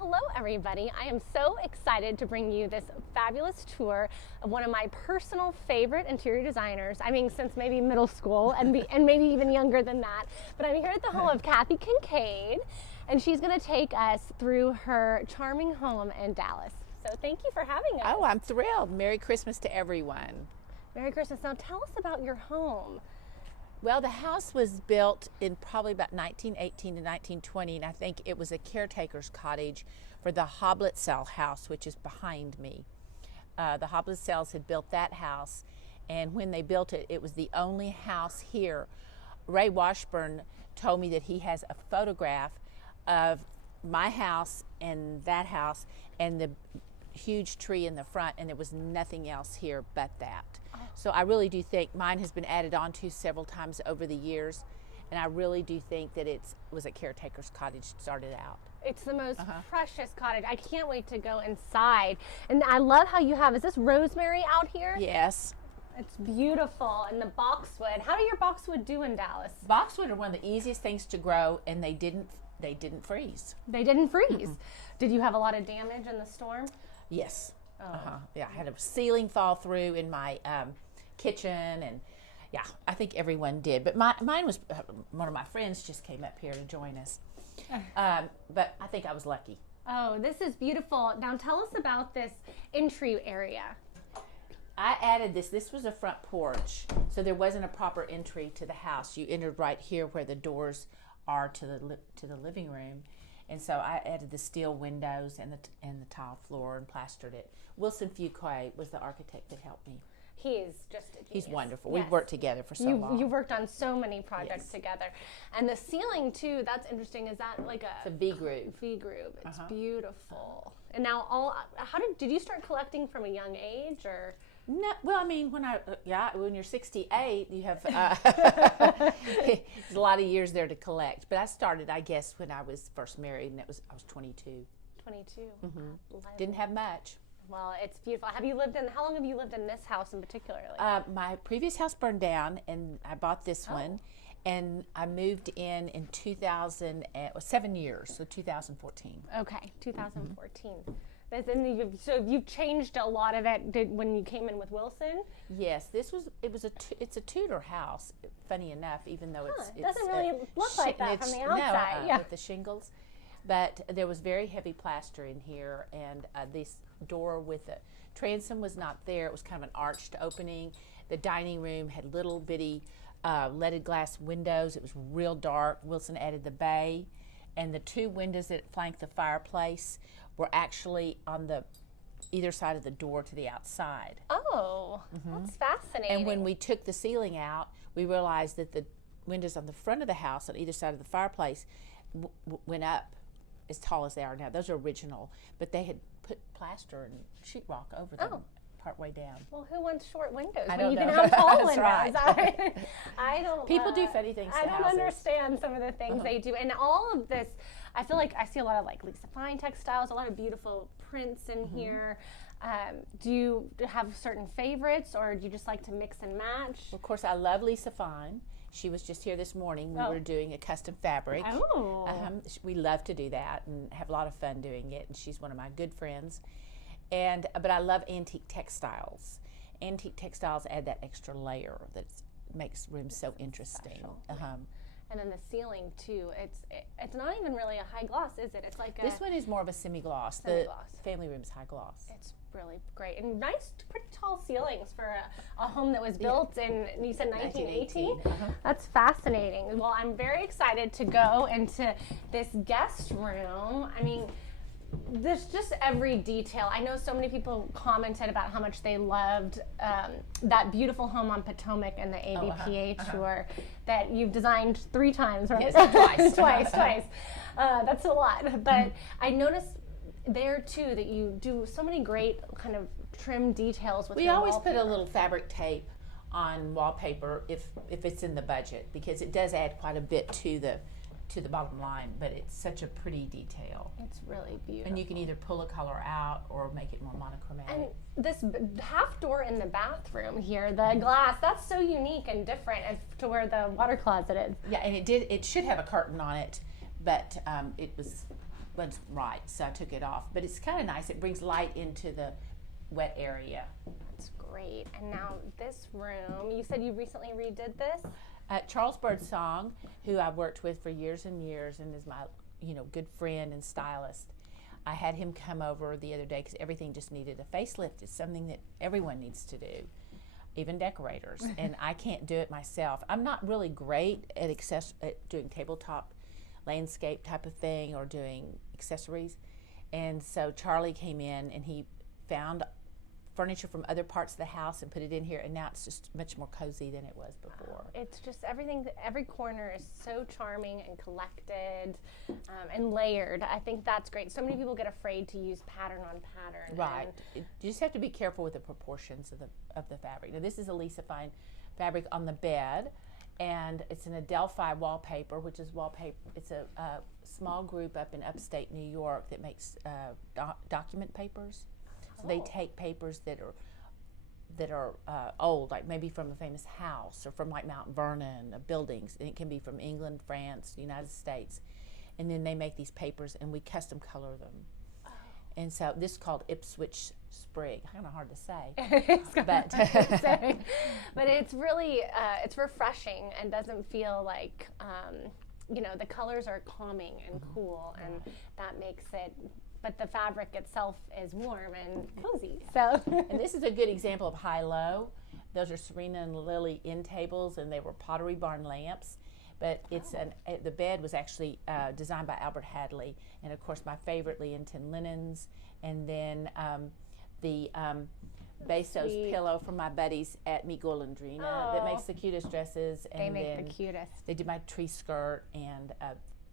Hello everybody, I am so excited to bring you this fabulous tour of one of my personal favorite interior designers. I mean, since maybe middle school and maybe even younger than that. But I'm here at the home of Cathy Kincaid, and she's going to take us through her charming home in Dallas. So thank you for having us. Oh, I'm thrilled. Merry Christmas to everyone. Merry Christmas. Now tell us about your home. Well, the house was built in probably about 1918 to 1920, and I think it was a caretaker's cottage for the Hoblettsell house, which is behind me. The Hoblettsels had built that house, and when they built it, it was the only house here. Ray Washburn told me that he has a photograph of my house and that house and the huge tree in the front, and there was nothing else here but that. So I really do think mine has been added onto several times over the years, and I really do think that it was a caretaker's cottage started out. It's the most precious cottage. I can't wait to go inside. And I love how you have, is this rosemary out here? Yes. It's beautiful. And the boxwood. How do your boxwood do in Dallas? Boxwood are one of the easiest things to grow, and they didn't freeze. They didn't freeze. Did you have a lot of damage in the storm? Yes. Yeah, I had a ceiling fall through in my kitchen, and yeah, I think everyone did. But mine was, one of my friends just came up here to join us. But I think I was lucky. Oh, this is beautiful. Now tell us about this entry area. I added this. This was a front porch, so there wasn't a proper entry to the house. You entered right here where the doors are to the living room. And so I added the steel windows and the tile floor and plastered it. Wilson Fuqua was the architect that helped me. He is just a genius. He's wonderful. Yes. We've worked together for so long. You've worked on so many projects together. And the ceiling too, that's interesting. Is that like It's a V-groove. V-groove. It's beautiful. And now did you start collecting from a young age, or? No, well, I mean, when you're 68, you have there's a lot of years there to collect. But I started, I guess, when I was first married, and I was 22. 22. Didn't have much. Well, it's beautiful. How long have you lived in this house in particular? My previous house burned down, and I bought this one, and I moved in 7 years, so 2014. Okay, 2014. So you've changed a lot of it when you came in with Wilson? Yes, it's a Tudor house, funny enough, even though it doesn't really look like that from the outside. No, with the shingles. But there was very heavy plaster in here, and this door with the transom was not there. It was kind of an arched opening. The dining room had little bitty leaded glass windows. It was real dark. Wilson added the bay, and the two windows that flanked the fireplace were actually on the either side of the door to the outside. Oh, that's fascinating. And when we took the ceiling out, we realized that the windows on the front of the house on either side of the fireplace went up as tall as they are now. Those are original, but they had put plaster and sheetrock over them part way down. Well, who wants short windows I when don't you know. can have tall That's windows? right. I don't. People do funny things to I don't houses. understand some of the things they do, and all of this. I feel like I see a lot of like Lisa Fine textiles, a lot of beautiful prints in here. Do you have certain favorites, or do you just like to mix and match? Of course, I love Lisa Fine. She was just here this morning. We were doing a custom fabric. We love to do that and have a lot of fun doing it, and she's one of my good friends. But I love antique textiles. Antique textiles add that extra layer that makes rooms so interesting. And then the ceiling too. It's not even really a high gloss, is it? It's like this one is more of a semi-gloss. The family room is high gloss. It's really great, and nice, pretty tall ceilings for a home that was built in, you said 1918? That's fascinating. Well, I'm very excited to go into this guest room. I mean, there's just every detail. I know so many people commented about how much they loved that beautiful home on Potomac and the ABPA tour that you've designed 3 times, right? Yes, twice. That's a lot. But I noticed there too that you do so many great kind of trim details with We your always wallpaper. put a little fabric tape on wallpaper if it's in the budget, because it does add quite a bit to the bottom line, but it's such a pretty detail. It's really beautiful. And you can either pull a color out or make it more monochromatic. And this half door in the bathroom here, the glass, that's so unique and different as to where the water closet is. Yeah, and it should have a curtain on it, but it was wasn't right, so I took it off. But it's kind of nice. It brings light into the wet area. That's great. And now this room, you said you recently redid this? Charles Birdsong, who I've worked with for years and years and is my good friend and stylist. I had him come over the other day because everything just needed a facelift. It's something that everyone needs to do, even decorators. And I can't do it myself. I'm not really great at doing tabletop landscape type of thing or doing accessories. And so Charlie came in and he found furniture from other parts of the house and put it in here, and now it's just much more cozy than it was before. It's just every corner is so charming and collected and layered. I think that's great. So many people get afraid to use pattern on pattern. Right. You just have to be careful with the proportions of the fabric. Now this is a Lisa Fine fabric on the bed, and it's an Adelphi wallpaper, which is wallpaper. It's a small group up in upstate New York that makes document papers. So they take papers that are old, like maybe from a famous house or from like Mount Vernon, buildings, and it can be from England, France, United States, and then they make these papers and we custom color them. Oh. And so this is called Ipswich Sprig. Kind of hard to say, but it's really it's refreshing and doesn't feel like the colors are calming and cool, and that makes it. But the fabric itself is warm and cozy. So, and this is a good example of high-low. Those are Serena and Lily end tables, and they were Pottery Barn lamps. But it's the bed was actually designed by Albert Hadley, and of course my favorite Leontin linens, and then the Bezos pillow from my buddies at Mi Golondrina that makes the cutest dresses. And they make the cutest. They did my tree skirt and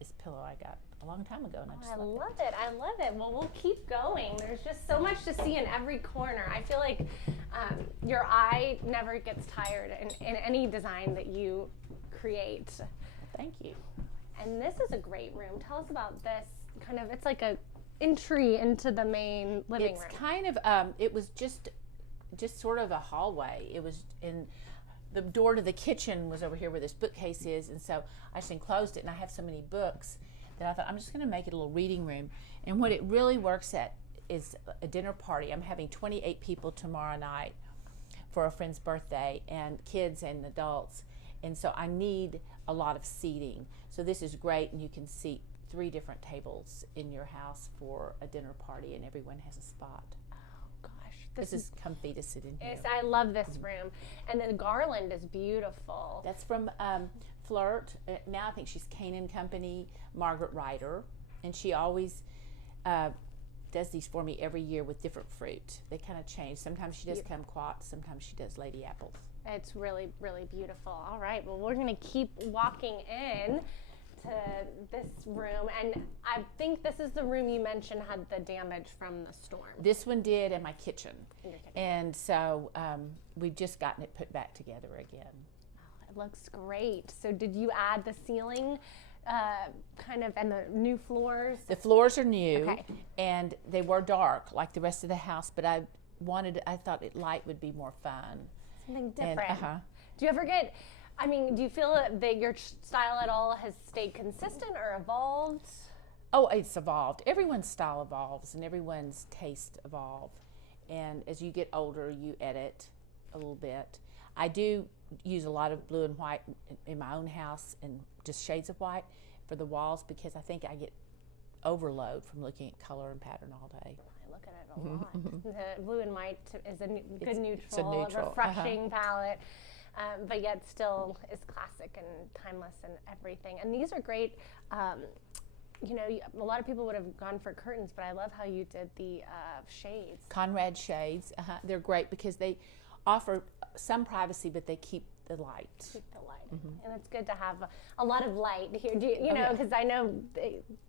this pillow I got a long time ago, and I love it. I love it. Well, we'll keep going. There's just so much to see in every corner. I feel like your eye never gets tired in any design that you create. Thank you. And this is a great room. Tell us about this. It's like a entry into the main living room. It's kind of it was just sort of a hallway. It was in. The door to the kitchen was over here where this bookcase is, and so I just enclosed it, and I have so many books that I thought I'm just going to make it a little reading room. And what it really works at is a dinner party. I'm having 28 people tomorrow night for a friend's birthday, and kids and adults, and so I need a lot of seating. So this is great, and you can seat 3 different tables in your house for a dinner party, and everyone has a spot. This is comfy to sit in here. Yes, I love this room. And the garland is beautiful. That's from Flirt. Now I think she's Canaan Company, Margaret Ryder. And she always does these for me every year with different fruit. They kind of change. Sometimes she does kumquat, sometimes she does lady apples. It's really, really beautiful. All right, well, we're going to keep walking in to this room, and I think this is the room you mentioned had the damage from the storm. This one did, and my kitchen. And so we've just gotten it put back together again. Oh, it looks great. So did you add the ceiling and the new floors? The floors are new, and they were dark like the rest of the house, but I thought light would be more fun. Something different. Do you ever do you feel that your style at all has stayed consistent or evolved? Oh, it's evolved. Everyone's style evolves and everyone's taste evolve. And as you get older, you edit a little bit. I do use a lot of blue and white in my own house and just shades of white for the walls because I think I get overload from looking at color and pattern all day. I look at it a lot. The blue and white is a good neutral, refreshing palette. But yet still is classic and timeless and everything. And these are great. A lot of people would have gone for curtains, but I love how you did the shades. Conrad shades. They're great because they offer some privacy, but they keep the light. And it's good to have a lot of light here. Because I know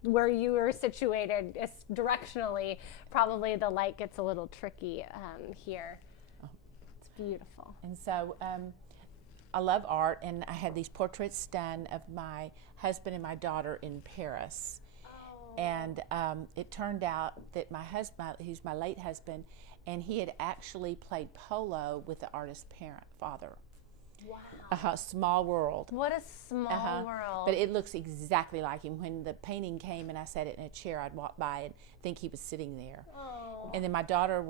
where you are situated, directionally, probably the light gets a little tricky here. It's beautiful. And so I love art, and I had these portraits done of my husband and my daughter in Paris. Oh. And it turned out that my husband, he's my late husband, and he had actually played polo with the artist's father. Wow. Small world. What a small world. But it looks exactly like him. When the painting came and I sat it in a chair, I'd walk by and think he was sitting there. Oh. And then my daughter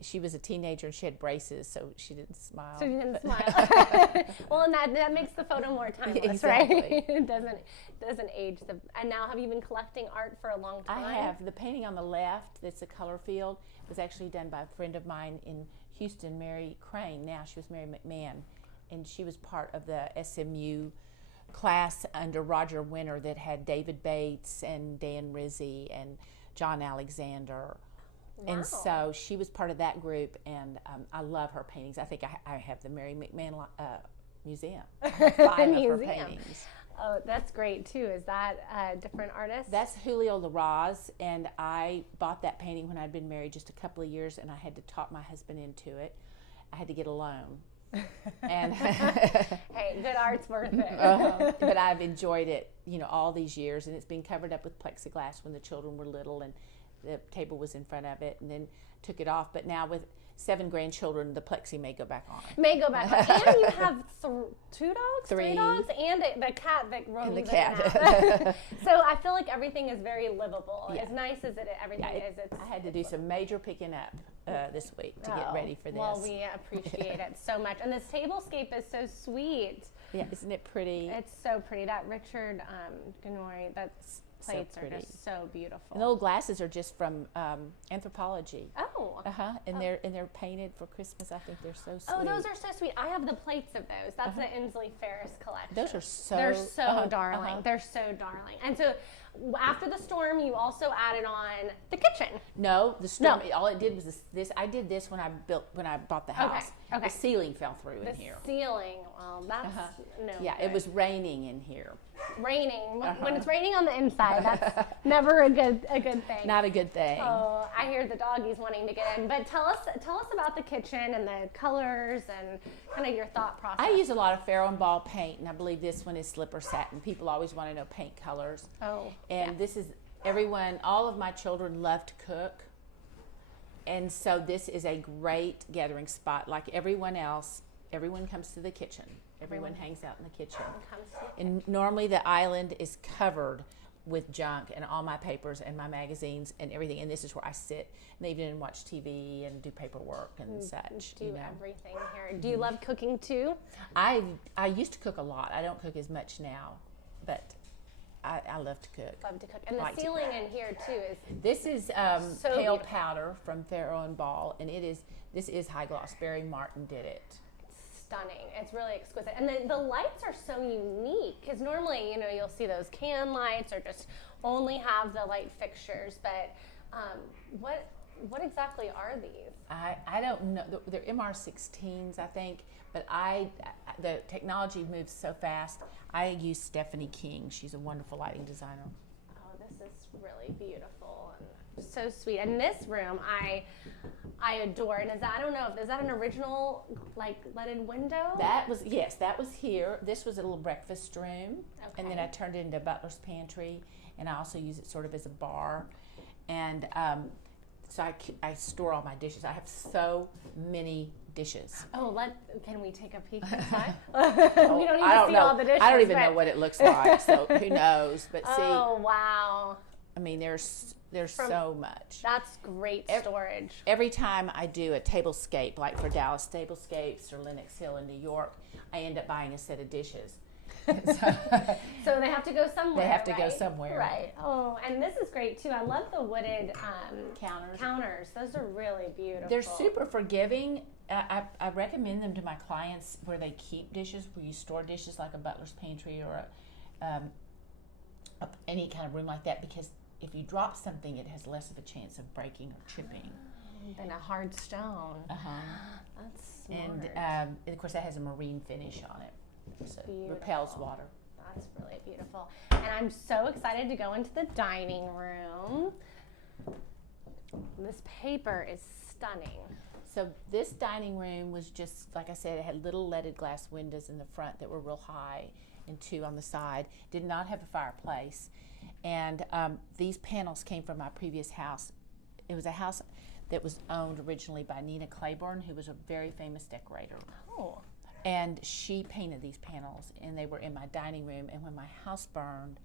she was a teenager and she had braces, so she didn't smile. So you didn't smile. Well, and that makes the photo more timeless, exactly. Right? It doesn't age. And now, have you been collecting art for a long time? I have. The painting on the left, that's a color field, was actually done by a friend of mine in Houston, Mary Crane. Now she was Mary McMahon, and she was part of the SMU class under Roger Winter that had David Bates and Dan Rizzi and John Alexander. Wow. And so she was part of that group, and I love her paintings. I think I have the Mary McMahon Museum. 5 of her paintings. Oh, that's great too. Is that a different artist? That's Julio Larraz, and I bought that painting when I'd been married just a couple of years, and I had to talk my husband into it. I had to get a loan. And hey, good art's worth it. But I've enjoyed it, all these years, and it's been covered up with plexiglass when the children were little, and the table was in front of it, and then took it off. But now with 7 grandchildren, the plexi may go back on. May go back on. And you have 2 dogs, 3 dogs, and the cat that roams and the in cat. and out. So I feel like everything is very livable. Yeah. As nice as everything is. I had to do some major picking up this week to get ready for this. Well, we appreciate it so much. And this tablescape is so sweet. Yeah, isn't it pretty? It's so pretty. That Richard Ganori, that's plates are just so beautiful. And the little glasses are just from Anthropology. Oh. And they're painted for Christmas. I think they're so sweet. Oh, those are so sweet. I have the plates of those. That's the Inslee Ferris collection. Those are they're so darling. They're so darling. And so after the storm, you also added on the kitchen. No, the storm. No. All it did was this. I did this when I bought the house. Okay. The ceiling fell through in here. The ceiling. Well, that's no. Yeah, good. It was raining in here. Raining. When it's raining on the inside, that's never a good thing. Not a good thing. Oh, I hear the doggies wanting to get in. But tell us about the kitchen and the colors and kind of your thought process. I use a lot of Farrow and Ball paint, and I believe this one is slipper satin. People always want to know paint colors. Oh. And this is all of my children love to cook. And so this is a great gathering spot. Like everyone else, everyone comes to the kitchen. Everyone hangs out in the kitchen. And normally the island is covered with junk and all my papers and my magazines and everything. And this is where I sit in the evening and watch TV and do paperwork and such. Do everything here. Do you love cooking too? I used to cook a lot. I don't cook as much now, but I love to cook. Love to cook. And the ceiling in here too is this is so pale beautiful. powder from Farrow and Ball, and this is high gloss. Barry Martin did it. Stunning. It's really exquisite. And the lights are so unique because normally, you'll see those can lights or just only have the light fixtures. But what exactly are these? I don't know. They're MR16s, I think. But the technology moves so fast. I use Stephanie King. She's a wonderful lighting designer. Oh, this is really beautiful and so sweet. And this room, I adore. And is that an original leaded window? That was here. This was a little breakfast room, and then I turned it into a butler's pantry, and I also use it sort of as a bar, and so I store all my dishes. I have so many dishes. Oh, can we take a peek inside? We don't even see all the dishes. I don't even know what it looks like, so who knows? But see. Oh, wow. I mean, there's so much. That's great storage. Every time I do a tablescape, like for Dallas Tablescapes or Lenox Hill in New York, I end up buying a set of dishes. So they have to go somewhere. They have to go somewhere. Right. Oh, and this is great too. I love the wooded counters. Those are really beautiful. They're super forgiving. I recommend them to my clients where they keep dishes, where you store dishes like a butler's pantry or any kind of room like that, because if you drop something, it has less of a chance of breaking or chipping than a hard stone. That's smart. And of course, that has a marine finish on it, so it repels water. That's really beautiful. And I'm so excited to go into the dining room. This paper is stunning. So this dining room was just, like I said, it had little leaded glass windows in the front that were real high and 2 on the side. Did not have a fireplace. And these panels came from my previous house. It was a house that was owned originally by Nina Claiborne, who was a very famous decorator. Oh. And she painted these panels, and they were in my dining room. And when my house burned,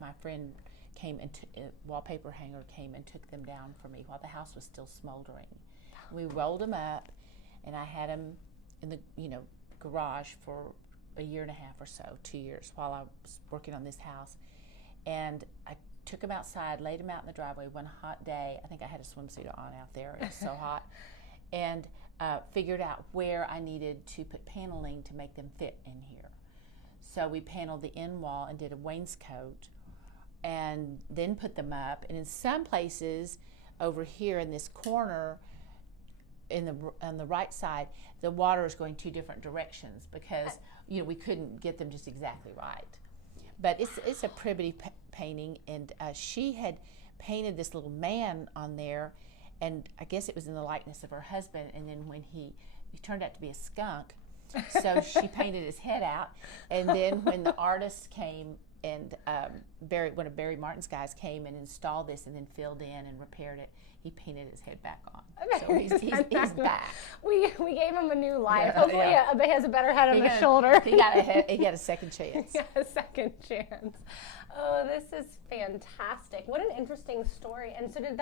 my friend came and wallpaper hanger came and took them down for me while the house was still smoldering. We rolled them up, and I had them in the garage for a year and a half or so, 2 years, while I was working on this house. And I took them outside, laid them out in the driveway one hot day. I think I had a swimsuit on out there. It was so hot. And figured out where I needed to put paneling to make them fit in here. So we paneled the end wall and did a wainscot, and then put them up. And in some places, over here in this corner, on the right side, the water is going 2 different directions because we couldn't get them just exactly right. But it's a pretty painting, and she had painted this little man on there, and I guess it was in the likeness of her husband. And then when he turned out to be a skunk, so she painted his head out. And then when the artist came and one of Barry Martin's guys came and installed this and then filled in and repaired it, he painted his head back on. So he's back. We gave him a new life. Hopefully he has a better head on his shoulder. He got a second chance. A second chance. Oh, this is fantastic. What an interesting story. And so is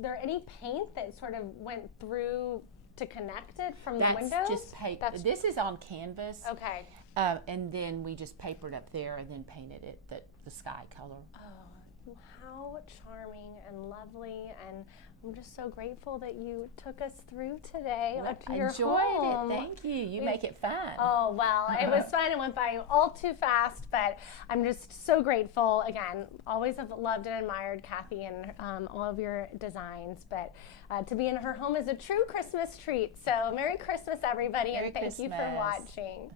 there any paint that sort of went through to connect it from the windows? That's just paper. This is on canvas. Okay. And then we just papered up there and then painted it the sky color. Oh, how charming and lovely, and I'm just so grateful that you took us through today to your home. It. Thank you. You make it fun. Oh, well, it was fun. It went by all too fast, but I'm just so grateful. Again, always have loved and admired Cathy and all of your designs, but to be in her home is a true Christmas treat. So Merry Christmas, everybody, and thank you for watching.